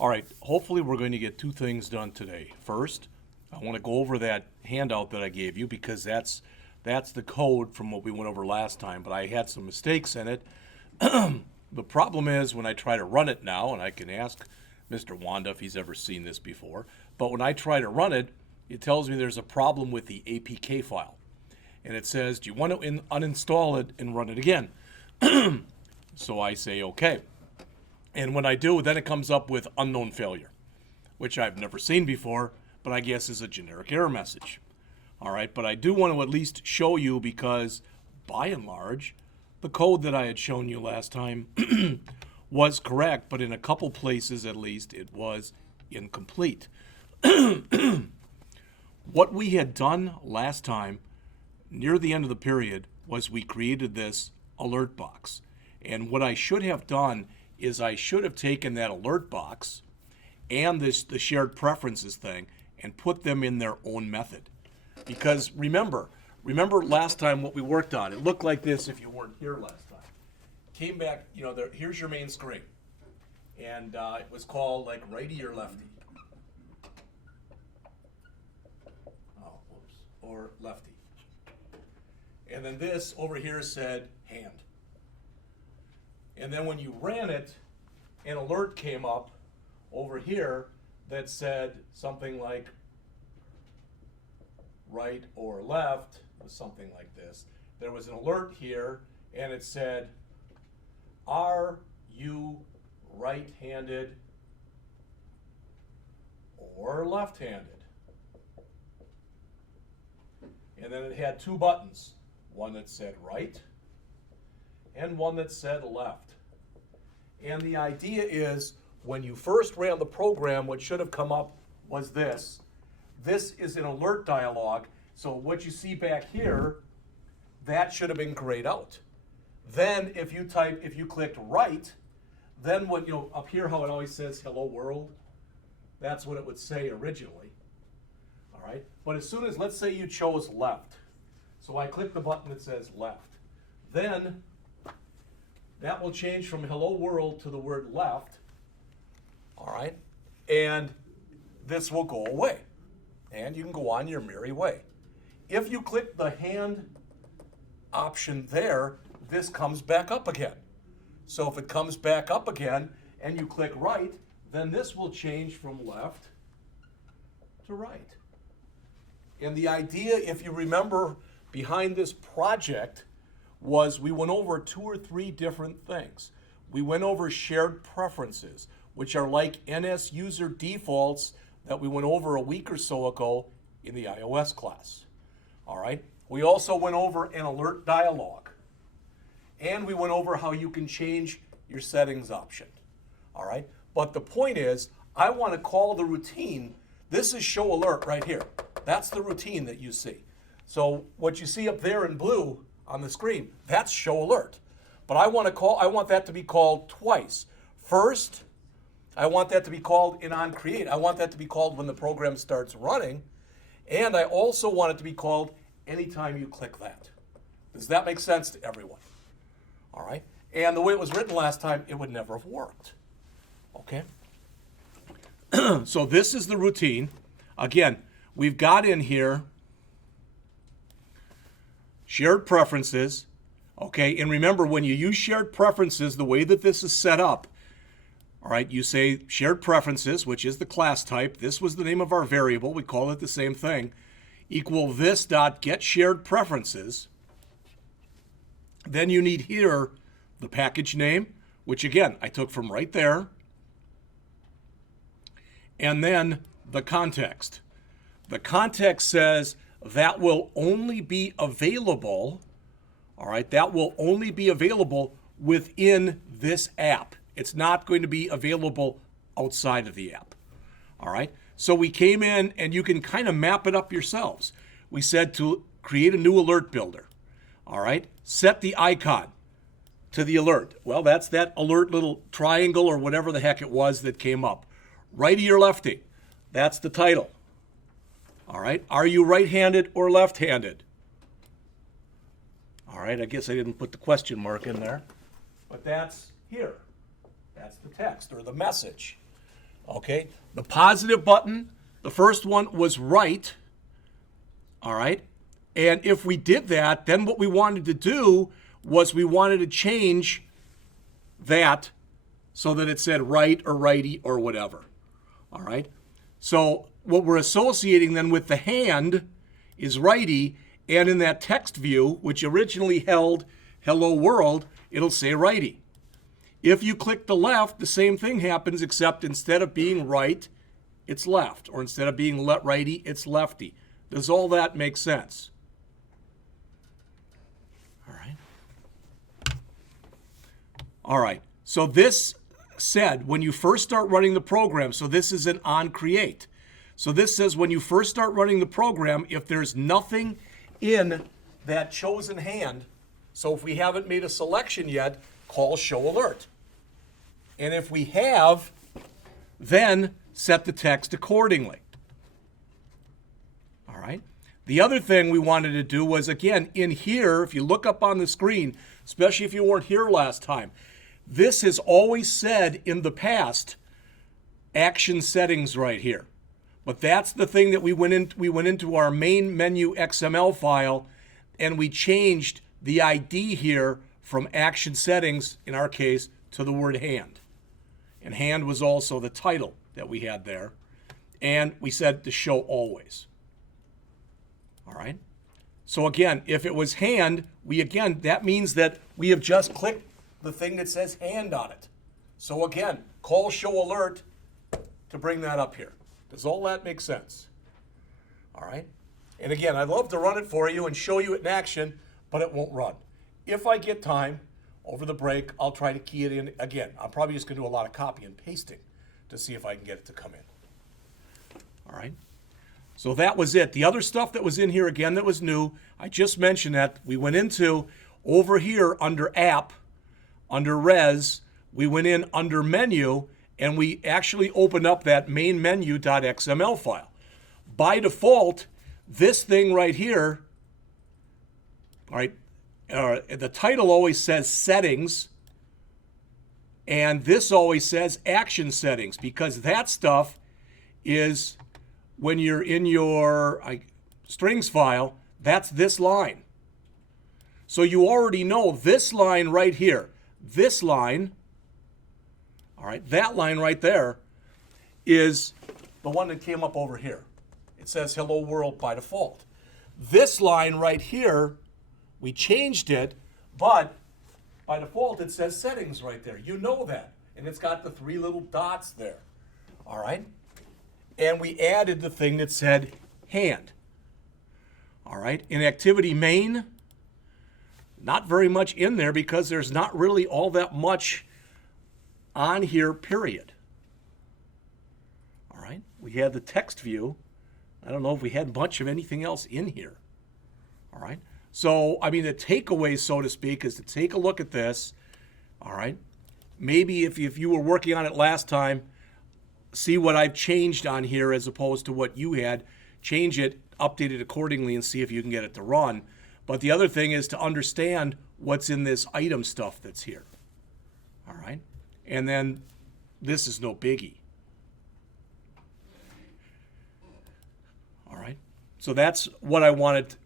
All right, hopefully we're going to get two things done today. First, I want to go over that handout that I gave you because that's the code from what we went over last time, but I had some mistakes in it. The problem is when I try to run it now, and I can ask Mr. Wanda if he's ever seen this before, but when I try to run it, it tells me there's a problem with the APK file. And it says, do you want to uninstall it and run it again? So I say, okay. And when I do, then it comes up with unknown failure, which I've never seen before, but I guess is a generic error message. All right, but I do want to at least show you because, by and large, the code that I had shown you last time was correct, but in a couple places at least, it was incomplete. What we had done last time, near the end of the period, was we created this alert box. And what I should have done is I should have taken that alert box and the shared preferences thing and put them in their own method. Because remember last time what we worked on, it looked like this if you weren't here last time. Came back, here's your main screen. And it was called like righty or lefty. Oh, whoops, or lefty. And then this over here said hand. And then when you ran it, an alert came up over here that said something like right or left, was something like this. There was an alert here, and it said, are you right-handed or left-handed? And then it had two buttons, one that said right and one that said left. And the idea is when you first ran the program, what should have come up was this. This is an alert dialog. So what you see back here, that should have been grayed out. Then if you clicked right, then what, up here how it always says hello world, that's what it would say originally. All right, but as soon as, let's say you chose left. So I click the button that says left. Then that will change from hello world to the word left. All right, and this will go away. And you can go on your merry way. If you click the hand option there, this comes back up again. So if it comes back up again and you click right, then this will change from left to right. And the idea, if you remember, behind this project was we went over 2 or 3 different things. We went over shared preferences, which are like NS user defaults that we went over a week or so ago in the iOS class. All right. We also went over an alert dialog. And we went over how you can change your settings option. All right. But the point is, I want to call the routine. This is show alert right here. That's the routine that you see. So what you see up there in blue on the screen, that's show alert. But I want that to be called twice. First, I want that to be called in onCreate. I want that to be called when the program starts running. And I also want it to be called anytime you click that. Does that make sense to everyone? All right. And the way it was written last time, it would never have worked. Okay. So this is the routine. Again, we've got in here shared preferences. Okay. And remember, when you use shared preferences, the way that this is set up, all right, you say shared preferences, which is the class type. This was the name of our variable. We call it the same thing. Equal this dot get shared preferences. Then you need here the package name, which again, I took from right there. And then the context. The context says that will only be available, all right, that will only be available within this app. It's not going to be available outside of the app. All right. So we came in and you can kind of map it up yourselves. We said to create a new alert builder. All right. Set the icon to the alert. Well, that's that alert little triangle or whatever the heck it was that came up. Righty or lefty. That's the title. All right. Are you right-handed or left-handed? All right. I guess I didn't put the question mark in there, but that's here. That's the text or the message. Okay, the positive button, the first one was right. All right, and if we did that, then what we wanted to do was we wanted to change that so that it said right or righty or whatever. All right, so what we're associating then with the hand is righty, and in that text view, which originally held hello world, it'll say righty. If you click the left, the same thing happens, except instead of being right, it's left, or instead of being righty, it's lefty. Does all that make sense? All right. All right. So this said, when you first start running the program, so this is an on create. So this says when you first start running the program, if there's nothing in that chosen hand, so if we haven't made a selection yet, call show alert. And if we have, then set the text accordingly. All right. The other thing we wanted to do was, again, in here, if you look up on the screen, especially if you weren't here last time, this has always said in the past, action settings right here. But that's the thing that we went into our main menu XML file, and we changed the ID here from action settings, in our case, to the word hand. And hand was also the title that we had there. And we said to show always. All right. So again, if it was hand, that means that we have just clicked the thing that says hand on it. So again, call show alert to bring that up here. Does all that make sense? All right. And again, I'd love to run it for you and show you it in action, but it won't run. If I get time over the break, I'll try to key it in again. I'm probably just going to do a lot of copy and pasting to see if I can get it to come in. All right. So that was it. The other stuff that was in here, again, that was new, I just mentioned that we went into over here under app, under res, we went in under menu, and we actually opened up that main menu.xml file. By default, this thing right here, all right, the title always says settings, and this always says action settings, because that stuff is when you're in your strings file, that's this line. So you already know this line right here, this line, all right, that line right there is the one that came up over here. It says hello world by default. This line right here, we changed it, but by default it says settings right there. You know that. And it's got the 3 little dots there. All right? And we added the thing that said hand. All right? In activity main, not very much in there because there's not really all that much on here, period. All right? We had the text view. I don't know if we had much of anything else in here. All right? So, I mean, the takeaway, so to speak, is to take a look at this. All right? Maybe if you were working on it last time, see what I've changed on here as opposed to what you had. Change it, update it accordingly, and see if you can get it to run. But the other thing is to understand what's in this item stuff that's here. All right? And then this is no biggie. All right? So that's what I wanted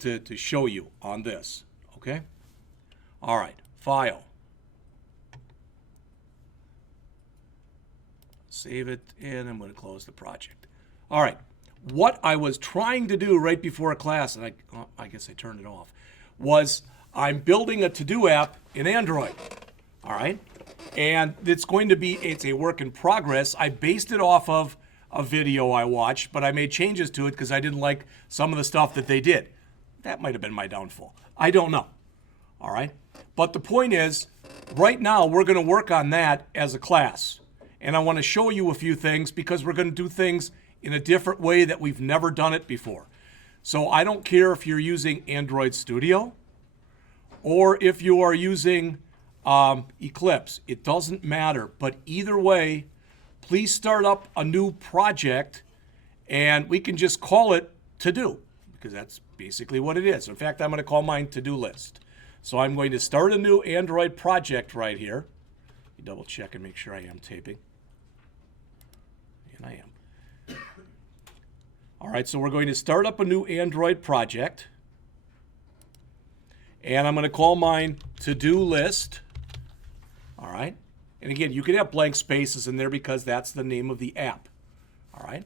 to show you on this. Okay? All right. File. Save it, and I'm going to close the project. All right. What I was trying to do right before class, and I guess I turned it off, was I'm building a to-do app in Android. All right? And it's a work in progress. I based it off of a video I watched, but I made changes to it because I didn't like some of the stuff that they did. That might have been my downfall. I don't know. All right? But the point is, right now we're going to work on that as a class. And I want to show you a few things because we're going to do things in a different way that we've never done it before. So I don't care if you're using Android Studio or if you are using Eclipse. It doesn't matter. But either way, please start up a new project and we can just call it To Do because that's basically what it is. In fact, I'm going to call mine ToDoList. So I'm going to start a new Android project right here. Double check and make sure I am taping. and I am. All right, so we're going to start up a new Android project. And I'm going to call mine ToDoList. All right. And again, you can have blank spaces in there because that's the name of the app. All right.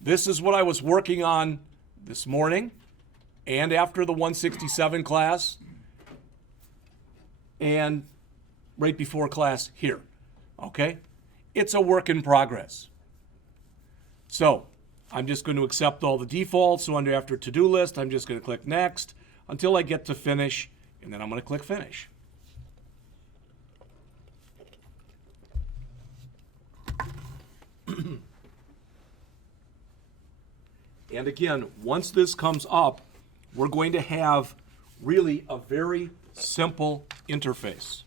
This is what I was working on this morning and after the 167 class and right before class here. Okay. It's a work in progress. So I'm just going to accept all the defaults. So after ToDoList, I'm just going to click next until I get to finish, and then I'm going to click finish. And again, once this comes up, we're going to have really a very simple interface.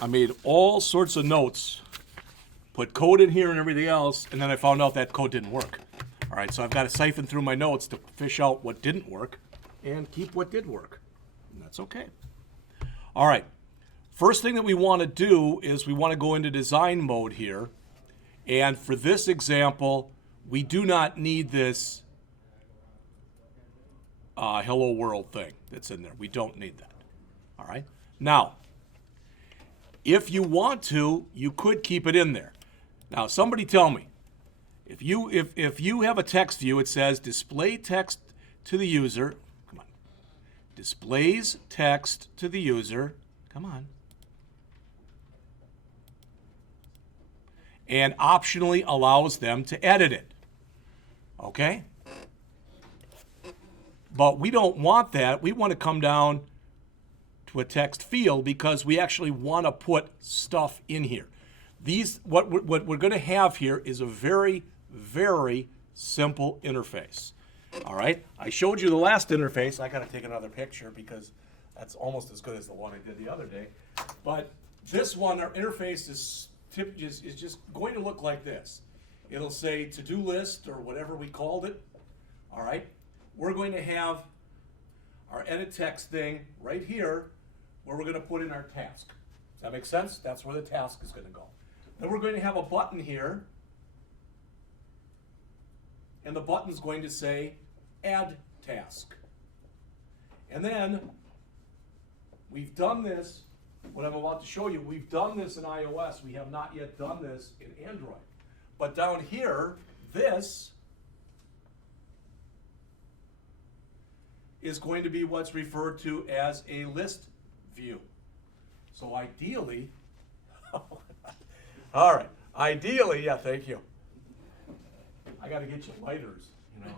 I made all sorts of notes, put code in here and everything else, and then I found out that code didn't work. All right, so I've got to siphon through my notes to fish out what didn't work and keep what did work. And that's okay. All right, first thing that we want to do is we want to go into design mode here. And for this example, we do not need this hello world thing that's in there. We don't need that. All right, now, if you want to, you could keep it in there. Now, somebody tell me, if you have a text view, it says display text to the user. Come on. Displays text to the user. Come on. And optionally allows them to edit it. Okay? But we don't want that. We want to come down to a text field because we actually want to put stuff in here. What we're going to have here is a very, very simple interface. All right? I showed you the last interface. I got to take another picture because that's almost as good as the one I did the other day. But this one, our interface is just going to look like this. It'll say ToDoList or whatever we called it. All right? We're going to have our edit text thing right here where we're going to put in our task. Does that make sense? That's where the task is going to go. Then we're going to have a button here, and the button's going to say Add Task. And then we've done this, what I'm about to show you, we've done this in iOS. We have not yet done this in Android. But down here, this is going to be what's referred to as a list view. So ideally, all right, ideally, yeah, thank you. I got to get you lighters, you know.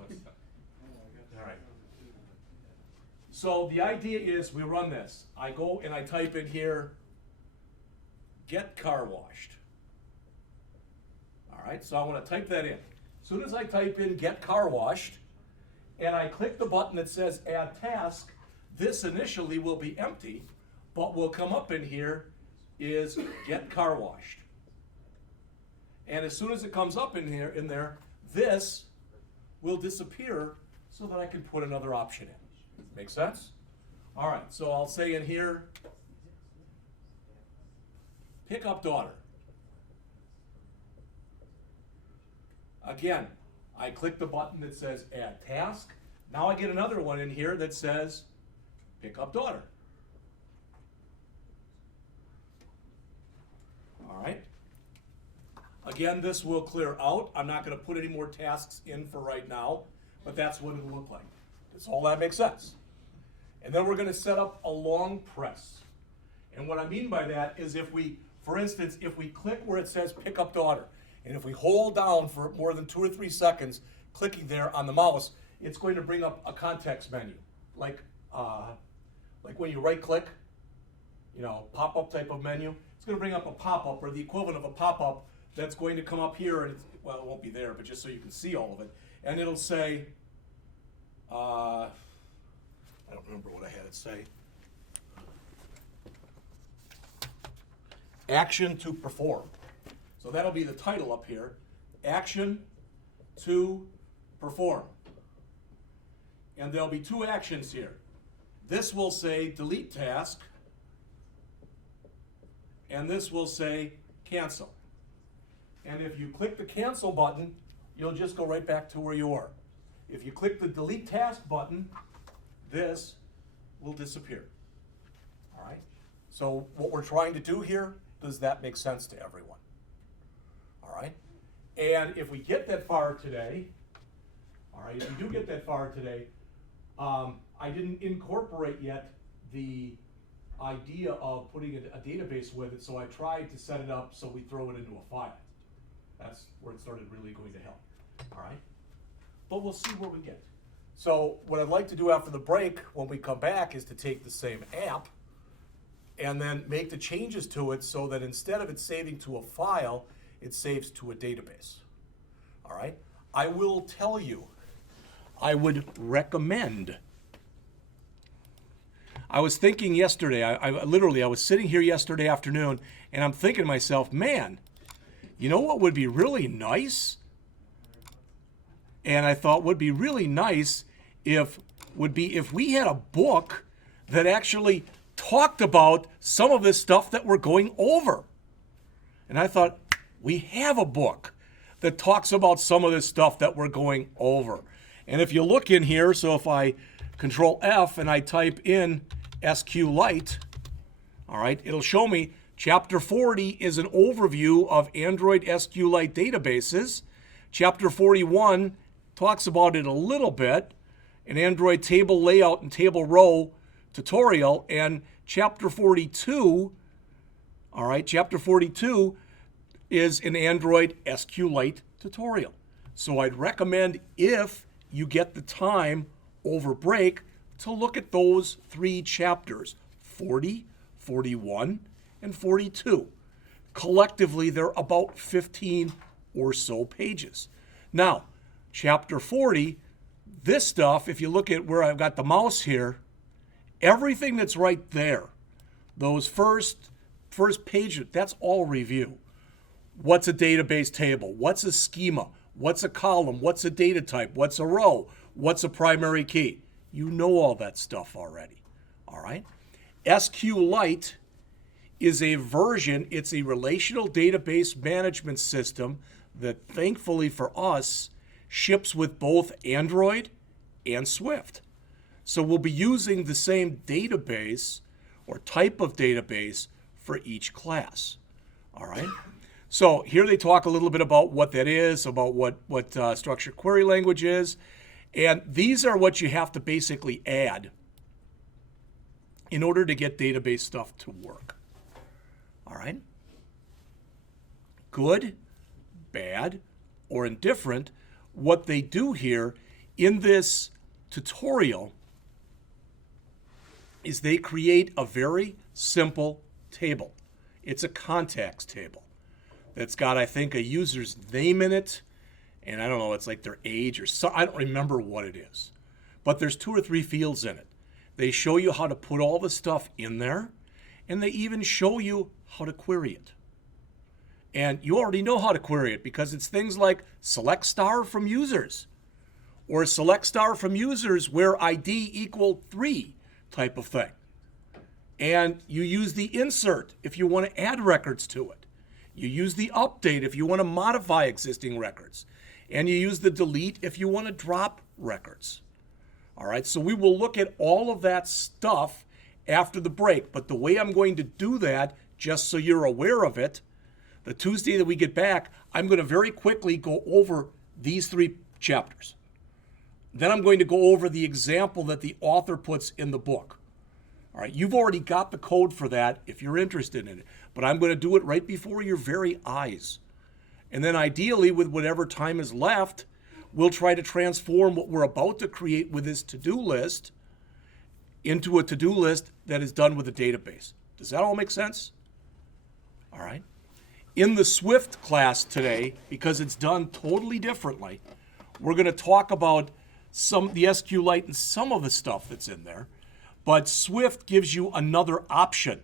All right. So the idea is we run this. I go and I type in here, get car washed. All right, so I want to type that in. As soon as I type in get car washed, and I click the button that says add task, this initially will be empty, but will come up in here is get car washed. And as soon as it comes up in there, this will disappear so that I can put another option in. Make sense? All right, so I'll say in here, pick up daughter. Again, I click the button that says add task. Now I get another one in here that says pick up daughter. All right. Again, this will clear out. I'm not going to put any more tasks in for right now, but that's what it'll look like. Does all that make sense? And then we're going to set up a long press. And what I mean by that is if we, for instance, if we click where it says pick up daughter, and if we hold down for more than 2 or 3 seconds, clicking there on the mouse, it's going to bring up a context menu, like when you right-click, you know, pop-up type of menu. It's going to bring up a pop-up or the equivalent of a pop-up that's going to come up here, and well, it won't be there, but just so you can see all of it, and it'll say, I don't remember what I had it say. Action to perform. So that'll be the title up here. Action to perform. And there'll be 2 actions here. this will say delete task, and this will say cancel. And if you click the cancel button, you'll just go right back to where you were. If you click the delete task button, this will disappear. All right? So what we're trying to do here, does that make sense to everyone? All right? And if we get that far today, all right, if we do get that far today, I didn't incorporate yet the idea of putting a database with it, so I tried to set it up so we throw it into a file. That's where it started really going to help. All right? But we'll see where we get. So what I'd like to do after the break when we come back is to take the same app and then make the changes to it so that instead of it saving to a file, it saves to a database. All right? I will tell you, I would recommend. I was thinking yesterday, I was sitting here yesterday afternoon and I'm thinking to myself, man, you know what would be really nice? And I thought would be really nice if we had a book that actually talked about some of this stuff that we're going over. And I thought, we have a book that talks about some of this stuff that we're going over. And if you look in here, so if I Control F and I type in Sqlite, all right, it'll show me Chapter 40 is an overview of Android Sqlite databases. Chapter 41 talks about it a little bit, an Android table layout and table row tutorial, and Chapter 42, all right, Chapter 42 is an Android Sqlite tutorial. So I'd recommend, if you get the time over break, to look at those 3 chapters, 40, 41, and 42. Collectively, they're about 15 or so pages. Now, Chapter 40, this stuff, if you look at where I've got the mouse here, everything that's right there, those first page, that's all review. What's a database table? What's a schema? What's a column? What's a data type? What's a row? What's a primary key? You know all that stuff already, all right? Sqlite is a version, it's a relational database management system that, thankfully for us, ships with both Android and Swift. So we'll be using the same database or type of database for each class, all right? So here they talk a little bit about what that is, about what structured query language is, and these are what you have to basically add in order to get database stuff to work. All right? Good, bad, or indifferent, what they do here in this tutorial is they create a very simple table. It's a contacts table that's got, I think, a user's name in it, and I don't know, it's like their age or so, I don't remember what it is. But there's 2 or 3 fields in it. They show you how to put all the stuff in there, and they even show you how to query it. And you already know how to query it because it's things like select star from users or select star from users where ID equal 3 type of thing. And you use the insert if you want to add records to it. You use the update if you want to modify existing records. And you use the delete if you want to drop records. All right, so we will look at all of that stuff after the break. But the way I'm going to do that, just so you're aware of it, the Tuesday that we get back, I'm going to very quickly go over these 3 chapters. Then I'm going to go over the example that the author puts in the book. All right, you've already got the code for that if you're interested in it. But I'm going to do it right before your very eyes. And then ideally, with whatever time is left, we'll try to transform what we're about to create with this to-do list into a to-do list that is done with a database. Does that all make sense? All right. In the Swift class today, because it's done totally differently, we're going to talk about the SQLite and some of the stuff that's in there. But Swift gives you another option,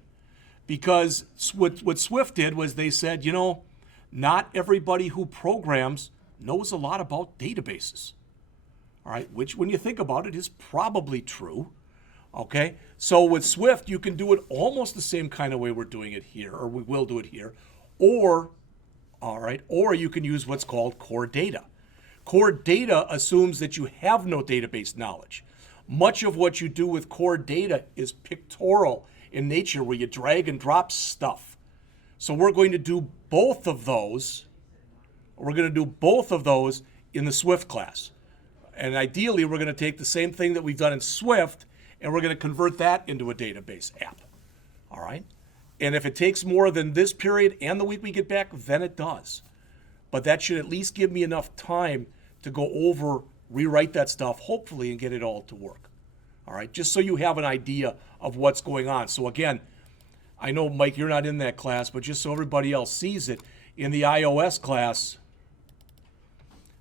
because what Swift did was they said, you know, not everybody who programs knows a lot about databases. All right, which when you think about it is probably true. Okay? So with Swift, you can do it almost the same kind of way we're doing it here, or we will do it here. Or, all right, or you can use what's called core data. Core data assumes that you have no database knowledge. Much of what you do with core data is pictorial in nature, where you drag and drop stuff. So we're going to do both of those. We're going to do both of those in the Swift class. And ideally, we're going to take the same thing that we've done in Swift, and we're going to convert that into a database app. All right? And if it takes more than this period and the week we get back, then it does. But that should at least give me enough time to go over, rewrite that stuff, hopefully, and get it all to work. All right? Just so you have an idea of what's going on. So again, I know, Mike, you're not in that class, but just so everybody else sees it, in the iOS class,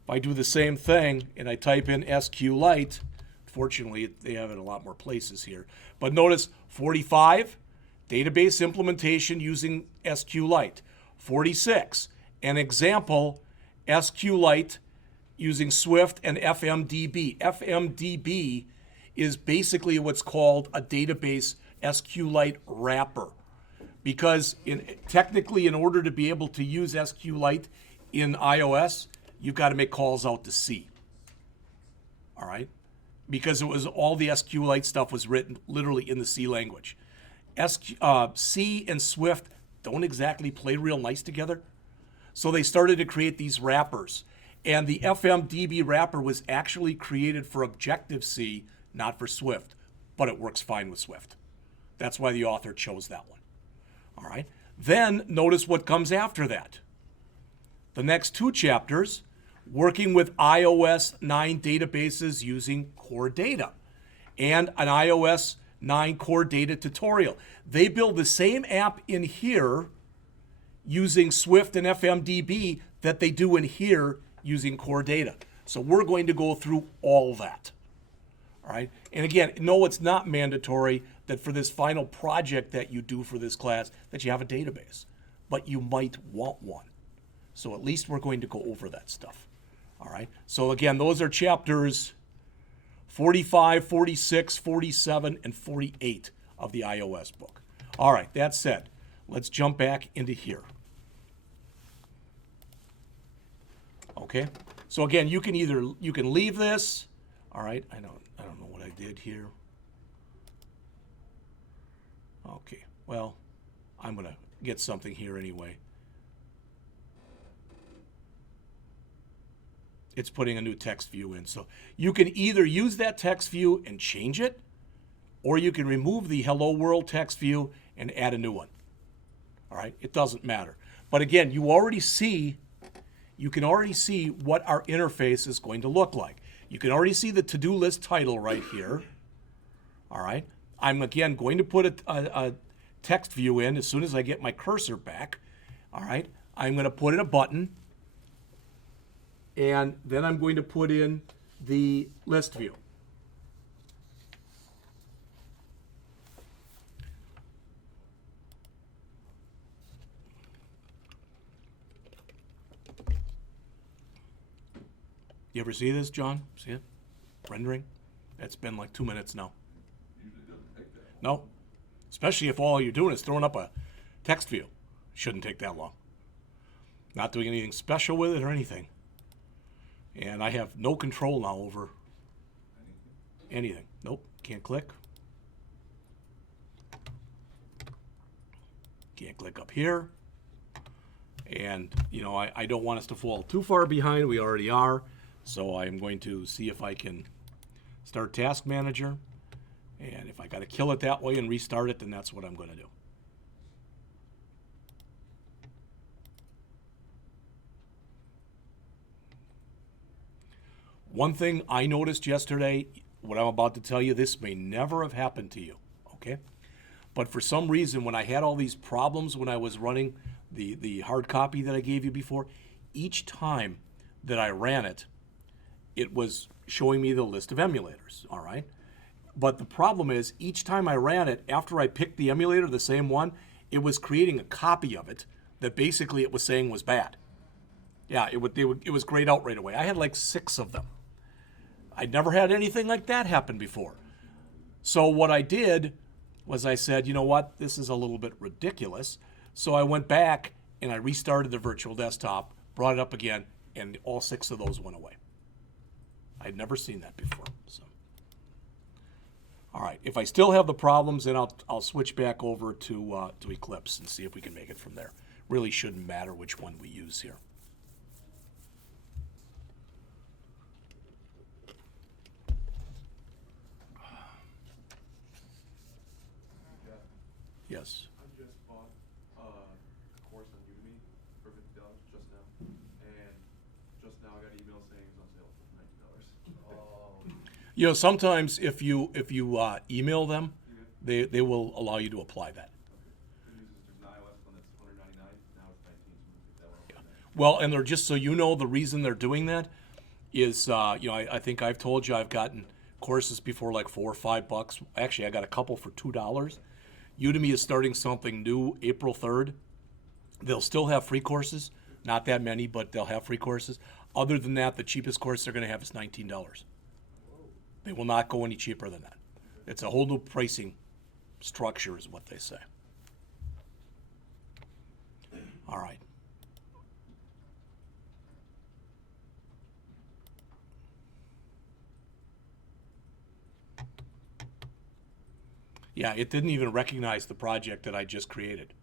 if I do the same thing and I type in Sqlite, fortunately, they have it in a lot more places here. But notice 45, database implementation using Sqlite. 46, an example, Sqlite using Swift and FMDB. FMDB is basically what's called a database Sqlite wrapper. Because technically, in order to be able to use Sqlite in iOS, you've got to make calls out to C. All right? Because it was all the Sqlite stuff was written literally in the C language. C and Swift don't exactly play real nice together. So they started to create these wrappers. And the FMDB wrapper was actually created for Objective-C, not for Swift. But it works fine with Swift. That's why the author chose that one. All right. Then notice what comes after that. The next two chapters, working with iOS 9 databases using core data and an iOS 9 core data tutorial. They build the same app in here using Swift and FMDB that they do in here using core data. So we're going to go through all that. All right. And again, no, it's not mandatory that for this final project that you do for this class that you have a database, but you might want one. So at least we're going to go over that stuff. All right. So again, those are chapters 45, 46, 47, and 48 of the iOS book. All right. That said, let's jump back into here. Okay. So again, you can leave this. All right. I don't know what I did here. Okay, well, I'm going to get something here anyway. It's putting a new text view in. So you can either use that text view and change it, or you can remove the Hello World text view and add a new one. All right, it doesn't matter. But again, you can already see what our interface is going to look like. You can already see the to-do list title right here. All right. I'm, again, going to put a text view in as soon as I get my cursor back. All right. I'm going to put in a button. And then I'm going to put in the list view. You ever see this, John? See it? Rendering? It's been like 2 minutes now. No, especially if all you're doing is throwing up a text view. Shouldn't take that long. Not doing anything special with it or anything. And I have no control now over anything. Nope, can't click. Can't click up here. And, you know, I don't want us to fall too far behind. We already are. So I'm going to see if I can start Task Manager. And if I got to kill it that way and restart it, then that's what I'm going to do. One thing I noticed yesterday, what I'm about to tell you, this may never have happened to you, okay? But for some reason, when I had all these problems when I was running the hard copy that I gave you before, each time that I ran it, it was showing me the list of emulators, all right? But the problem is, each time I ran it, after I picked the emulator, the same one, it was creating a copy of it that basically it was saying was bad. Yeah, it was grayed out right away. I had like 6 of them. I'd never had anything like that happen before. So what I did was I said, you know what, this is a little bit ridiculous. So I went back and I restarted the virtual desktop, brought it up again, and all 6 of those went away. I'd never seen that before. So, all right, if I still have the problems, then I'll switch back over to Eclipse and see if we can make it from there. Really shouldn't matter which one we use here. Yes. I just bought a course on Udemy for $50 just now, and just now I got an email saying it's on sale for $19. You know, sometimes if you email them, they will allow you to apply that. Good news is there's an iOS one that's $199. Now it's $19. So we'll get that one. Well, and they're just so you know, the reason they're doing that is, you know, I think I've told you I've gotten courses before like $4 or $5. Actually, I got a couple for $2. Udemy is starting something new April 3rd. They'll still have free courses, not that many, but they'll have free courses. Other than that, the cheapest course they're going to have is $19. They will not go any cheaper than that. It's a whole new pricing structure is what they say. All right. Yeah, it didn't even recognize the project that I just created.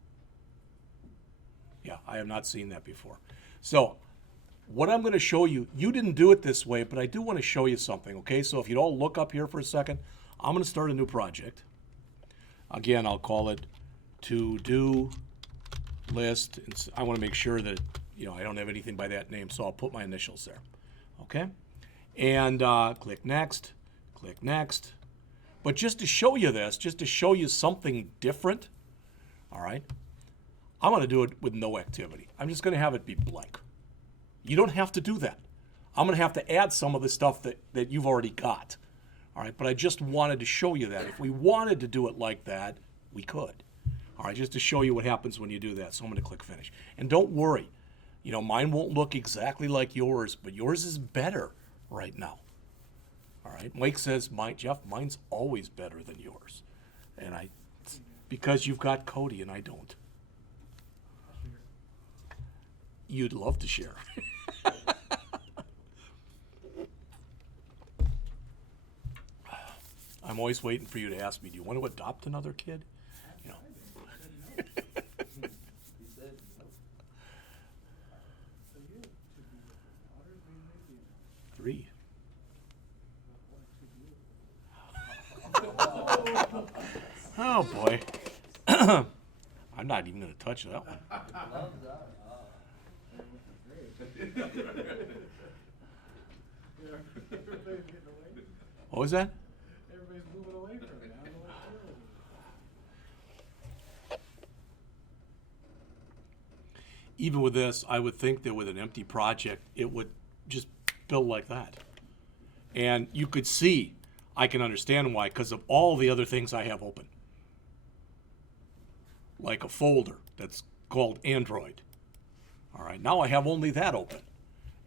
Yeah, I have not seen that before. So what I'm going to show you, you didn't do it this way, but I do want to show you something, okay? So if you'd all look up here for a second, I'm going to start a new project. Again, I'll call it ToDoList. I want to make sure that, you know, I don't have anything by that name, so I'll put my initials there, okay? And click Next, click Next. But just to show you this, just to show you something different, all right, I'm going to do it with no activity. I'm just going to have it be blank. You don't have to do that. I'm going to have to add some of the stuff that you've already got, all right, but I just wanted to show you that. If we wanted to do it like that, we could, all right, just to show you what happens when you do that. So I'm going to click Finish. And don't worry, you know, mine won't look exactly like yours, but yours is better right now. All right, Mike says, Jeff, mine's always better than yours. And because you've got Cody and I don't. You'd love to share. I'm always waiting for you to ask me, do you want to adopt another kid? You know. 3. Oh boy. I'm not even going to touch that one. What was that? Everybody's moving away from it. I don't know what to do. Even with this, I would think that with an empty project, it would just build like that. And you could see, I can understand why, because of all the other things I have open. Like a folder that's called Android. All right, now I have only that open.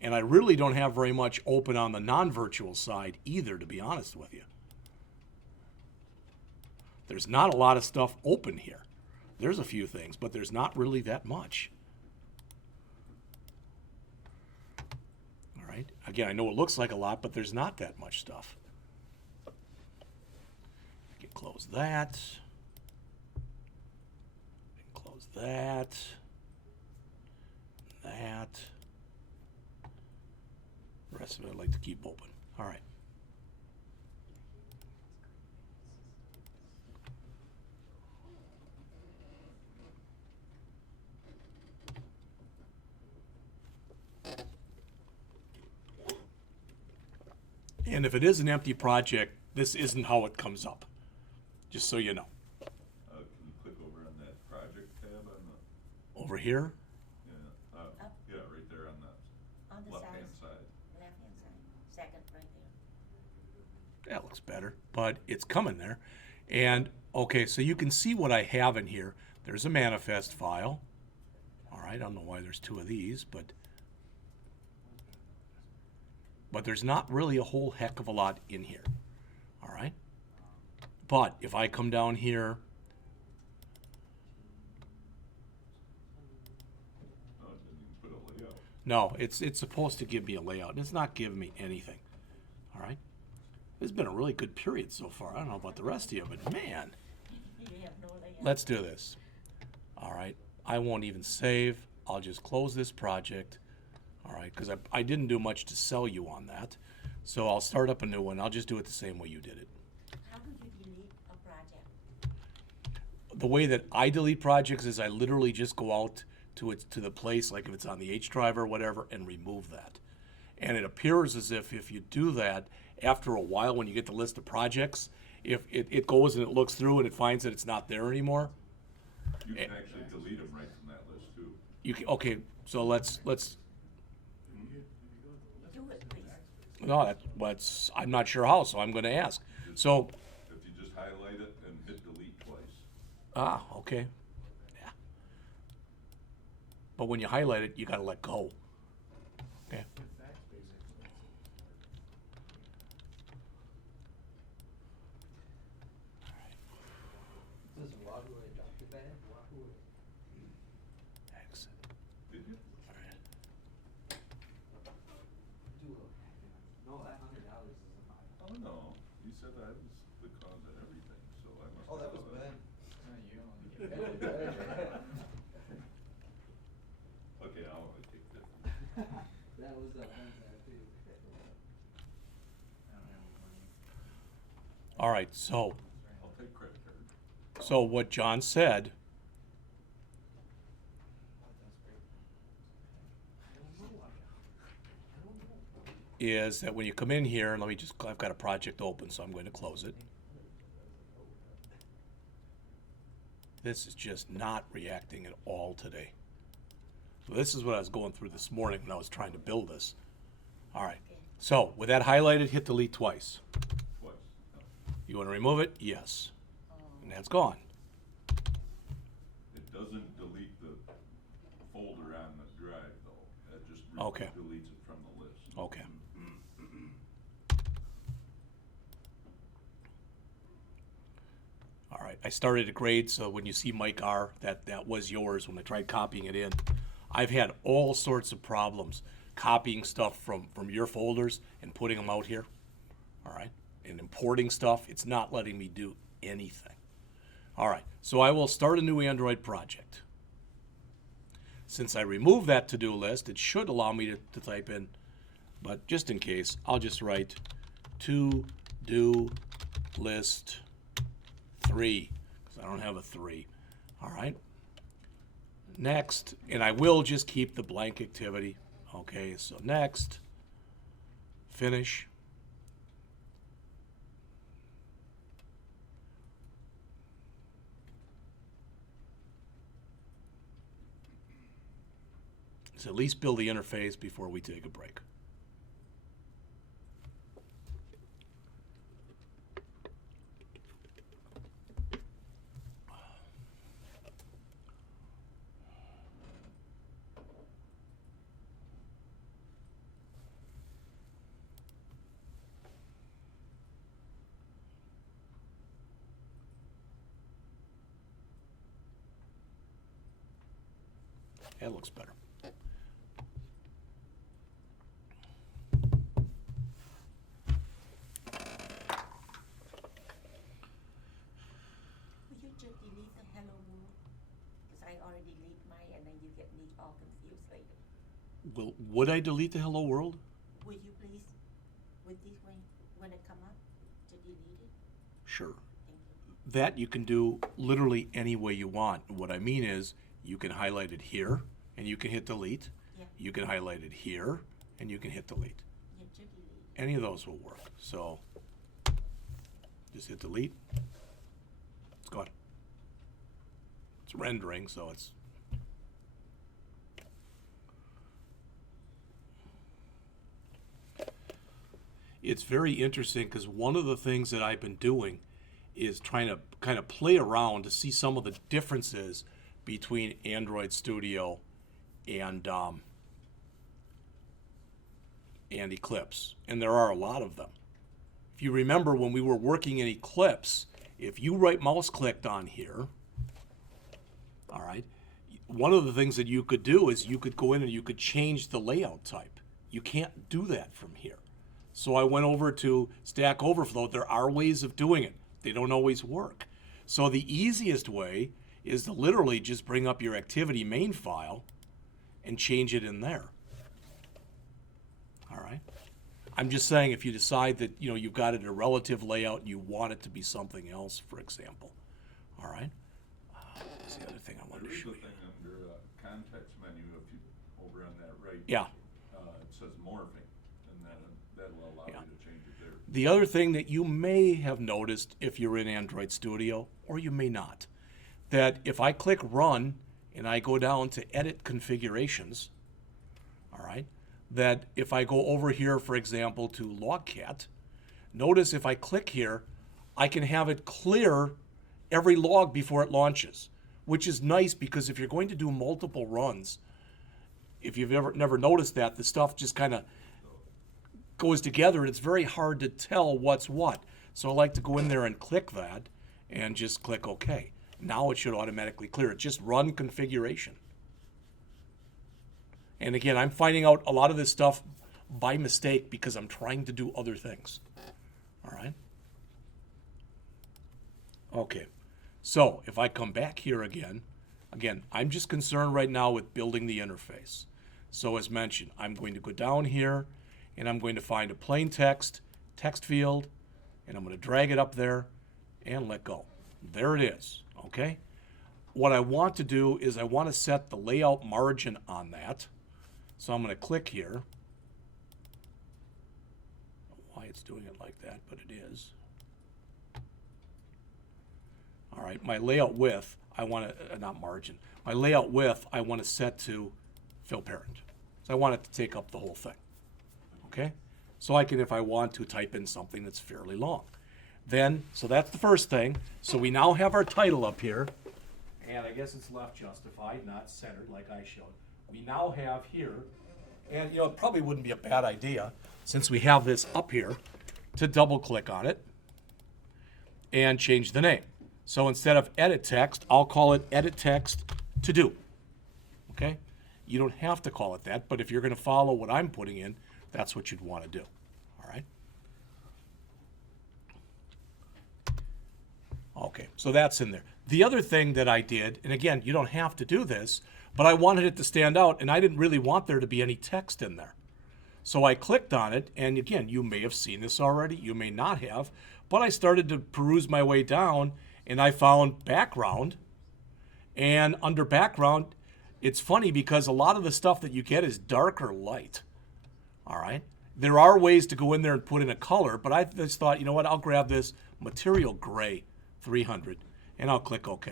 And I really don't have very much open on the non-virtual side either, to be honest with you. There's not a lot of stuff open here. There's a few things, but there's not really that much. All right, again, I know it looks like a lot, but there's not that much stuff. I can close that. Close that. That. The rest of it I'd like to keep open. All right. And if it is an empty project, this isn't how it comes up. Just so you know. Can you click over on that project tab on the? Over here. Yeah. Yeah, right there on the On the left-hand side. side. Left-hand side, second right there. That looks better, but it's coming there. And, okay, so you can see what I have in here. There's a manifest file. All right, I don't know why there's 2 of these, but there's not really a whole heck of a lot in here. All right? But if I come down here, No, it didn't even put a layout. no, it's supposed to give me a layout, and it's not giving me anything. All right? It's been a really good period so far. I don't know about the rest of you, but man, You have no layout. let's do this. All right? I won't even save. I'll just close this project. All right? Because I didn't do much to sell you on that. So I'll start up a new one. I'll just do it the same way you did it. How do you delete a project? The way that I delete projects is I literally just go out to the place, like if it's on the H drive or whatever, and remove that. And it appears as if you do that, after a while when you get the list of projects, if it goes and it looks through and it finds that it's not there anymore. You can actually delete them right from that list too. You can, okay, so let's Do it, please. no, I'm not sure how, so I'm going to ask. So, If you just highlight it and hit delete twice. okay, yeah. But when you highlight it, you got to let go. Okay. This is Wahoo adopted by him? Wahoo. Exit. Did you? All right. No, that $100 isn't mine. Oh, no. You said that was the cause of everything, so I must. Oh, that have was that. Ben. Not you, only Yeah, get Ben. Okay, I'll only take 50. That was Ben's ad too. I don't have any money. All right, so I'll take credit card. what John said is that when you come in here, and I've got a project open, so I'm going to close it. This is just not reacting at all today. So this is what I was going through this morning when I was trying to build this. All right, so with that highlighted, hit delete twice. Twice. No. You want to remove it? Yes. Oh, And that's gone. It doesn't delete the folder on the drive though. It just Okay. deletes it from the list. Okay. All right, I started a grade, so when you see Mike R, that was yours when I tried copying it in. I've had all sorts of problems copying stuff from your folders and putting them out here. All right, and importing stuff. It's not letting me do anything. All right, so I will start a new Android project. Since I removed that to-do list, it should allow me to type in, but just in case, I'll just write to-do list 3, because I don't have a 3. All right. Next, and I will just keep the blank activity. Okay, so next, finish. So at least build the interface before we take a break. That looks better. will you just delete the hello world? Because I already delete mine and then you get me all confused later. Would I delete the hello world? Will you please, with this when it come up, to delete it? Sure. Thank you. That you can do literally any way you want. What I mean is you can highlight it here and you can hit delete. Yeah. You can highlight it here and you can hit delete. Yeah, to delete it. Any of those will work. So just hit delete. It's gone. It's rendering, so it's. It's very interesting because one of the things that I've been doing is trying to kind of play around to see some of the differences between Android Studio and Eclipse, and there are a lot of them. If you remember when we were working in Eclipse if you right mouse clicked on here, all right, one of the things that you could do is you could go in and you could change the layout type. You can't do that from here. So I went over to Stack Overflow. There are ways of doing it. They don't always work. So the easiest way is to literally just bring up your activity main file and change it in there. All right. I'm just saying if you decide that, you know, you've got it in a relative layout and you want it to be something else, for example. All right. That's the other thing I wanted to There is show a you. thing under context menu, if you, over on that right. Yeah. It says morphing, and that'll allow you Yeah. to change it there. The other thing that you may have noticed if you're in Android Studio, or you may not, that if I click Run and I go down to Edit Configurations, all right, that if I go over here, for example, to Logcat, notice if I click here, I can have it clear every log before it launches, which is nice because if you're going to do multiple runs, if you've never noticed that, the stuff just kind of goes together and it's very hard to tell what's what. So I like to go in there and click that and just click OK. Now it should automatically clear it. Just run configuration. And again, I'm finding out a lot of this stuff by mistake because I'm trying to do other things. All right. Okay. So if I come back here again, I'm just concerned right now with building the interface. So as mentioned, I'm going to go down here and I'm going to find a plain text field, and I'm going to drag it up there and let go. There it is, okay? What I want to do is I want to set the layout margin on that. So I'm going to click here. I don't know why it's doing it like that, but it is. All right, my layout width, I want to, not margin, my layout width I want to set to fill parent. So I want it to take up the whole thing, okay? So I can, if I want to, type in something that's fairly long. Then, so that's the first thing. So we now have our title up here, and I guess it's left justified, not centered like I showed. We now have here, and you know, it probably wouldn't be a bad idea, since we have this up here, to double click on it and change the name. So instead of edit text, I'll call it edit text to do. Okay? You don't have to call it that, but if you're going to follow what I'm putting in, that's what you'd want to do. All right? Okay, so that's in there. The other thing that I did, and again, you don't have to do this, but I wanted it to stand out, and I didn't really want there to be any text in there. So I clicked on it, and again, you may have seen this already, you may not have, but I started to peruse my way down, and I found background, and under background, it's funny because a lot of the stuff that you get is dark or light, all right? There are ways to go in there and put in a color, but I just thought, you know what, I'll grab this material gray 300, and I'll click OK.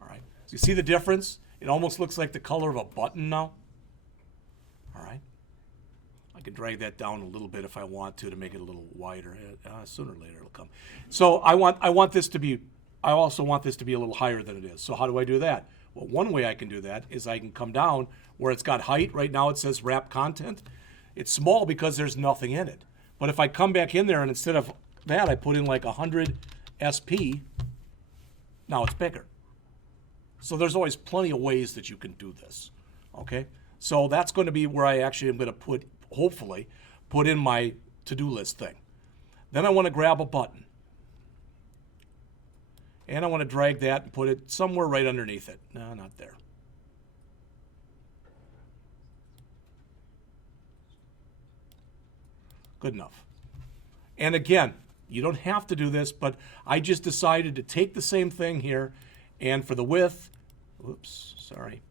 All right, so you see the difference? It almost looks like the color of a button now. All right, I can drag that down a little bit if I want to make it a little wider. Sooner or later it'll come. So I want this to be, I also want this to be a little higher than it is. So how do I do that? Well, one way I can do that is I can come down where it's got height. Right now it says wrap content. It's small because there's nothing in it. But if I come back in there and instead of that I put in like 100 SP, now it's bigger. So there's always plenty of ways that you can do this, okay? So that's going to be where I actually am going to put, hopefully, put in my to-do list thing. Then I want to grab a button. And I want to drag that and put it somewhere right underneath it. No, not there. Good enough. And again, you don't have to do this, but I just decided to take the same thing here, and for the width, oops, sorry.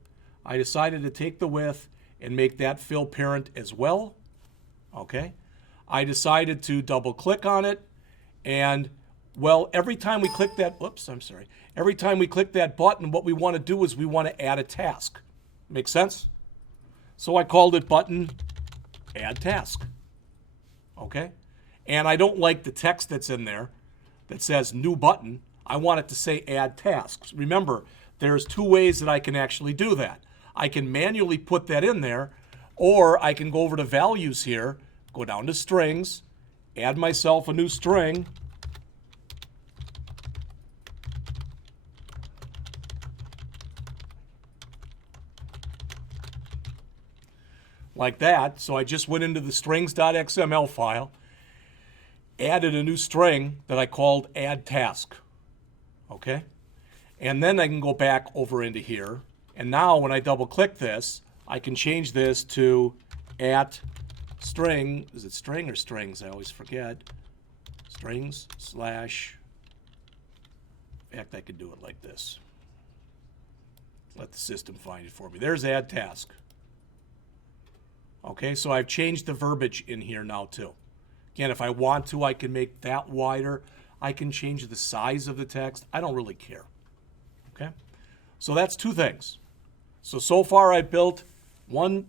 I decided to take the width and make that fill parent as well, okay? I decided to double click on it, and well, every time we click that, oops, I'm sorry. Every time we click that button, what we want to do is we want to add a task. Make sense? So I called it button add task, okay? And I don't like the text that's in there that says new button. I want it to say add tasks. Remember, there's two ways that I can actually do that. I can manually put that in there, or I can go over to values here, go down to strings, add myself a new string, like that. So I just went into the strings.xml file, added a new string that I called add task. Okay? And then I can go back over into here. And now when I double click this, I can change this to at string. Is it string or strings? I always forget. Strings slash. In fact, I could do it like this. Let the system find it for me. There's add task. Okay, so I've changed the verbiage in here now too. Again, if I want to, I can make that wider. I can change the size of the text. I don't really care. Okay, so that's two things. So far I've built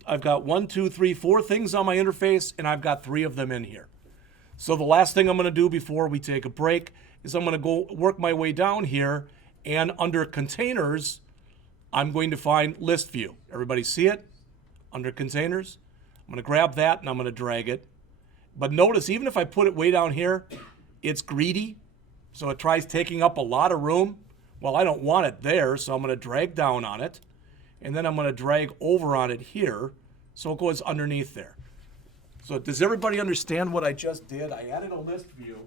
I've got 1, 2, 3, 4 things on my interface, and I've got 3 of them in here. So the last thing I'm going to do before we take a break is I'm going to go work my way down here, and under containers, I'm going to find Listview. Everybody see it? Under containers. I'm going to grab that and I'm going to drag it. But notice, even if I put it way down here, it's greedy. So it tries taking up a lot of room. Well, I don't want it there, so I'm going to drag down on it. And then I'm going to drag over on it here, so it goes underneath there. So does everybody understand what I just did? I added a list view,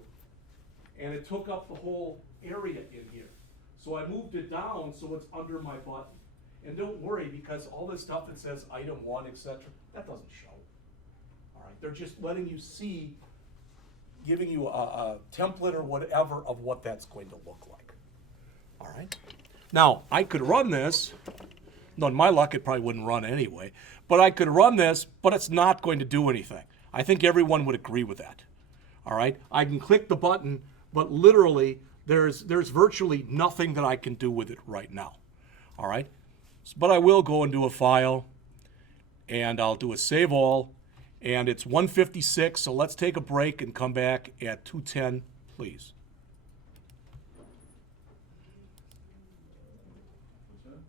and it took up the whole area in here. So I moved it down so it's under my button. And don't worry, because all this stuff that says item 1, etc., that doesn't show. All right, they're just letting you see, giving you a template or whatever of what that's going to look like. All right. Now, I could run this. No, in my luck, it probably wouldn't run anyway. But I could run this, but it's not going to do anything. I think everyone would agree with that. All right? I can click the button, but literally, there's virtually nothing that I can do with it right now. All right? But I will go and do a file, and I'll do a save all, and it's 1:56, so let's take a break and come back at 2:10, please. What's that?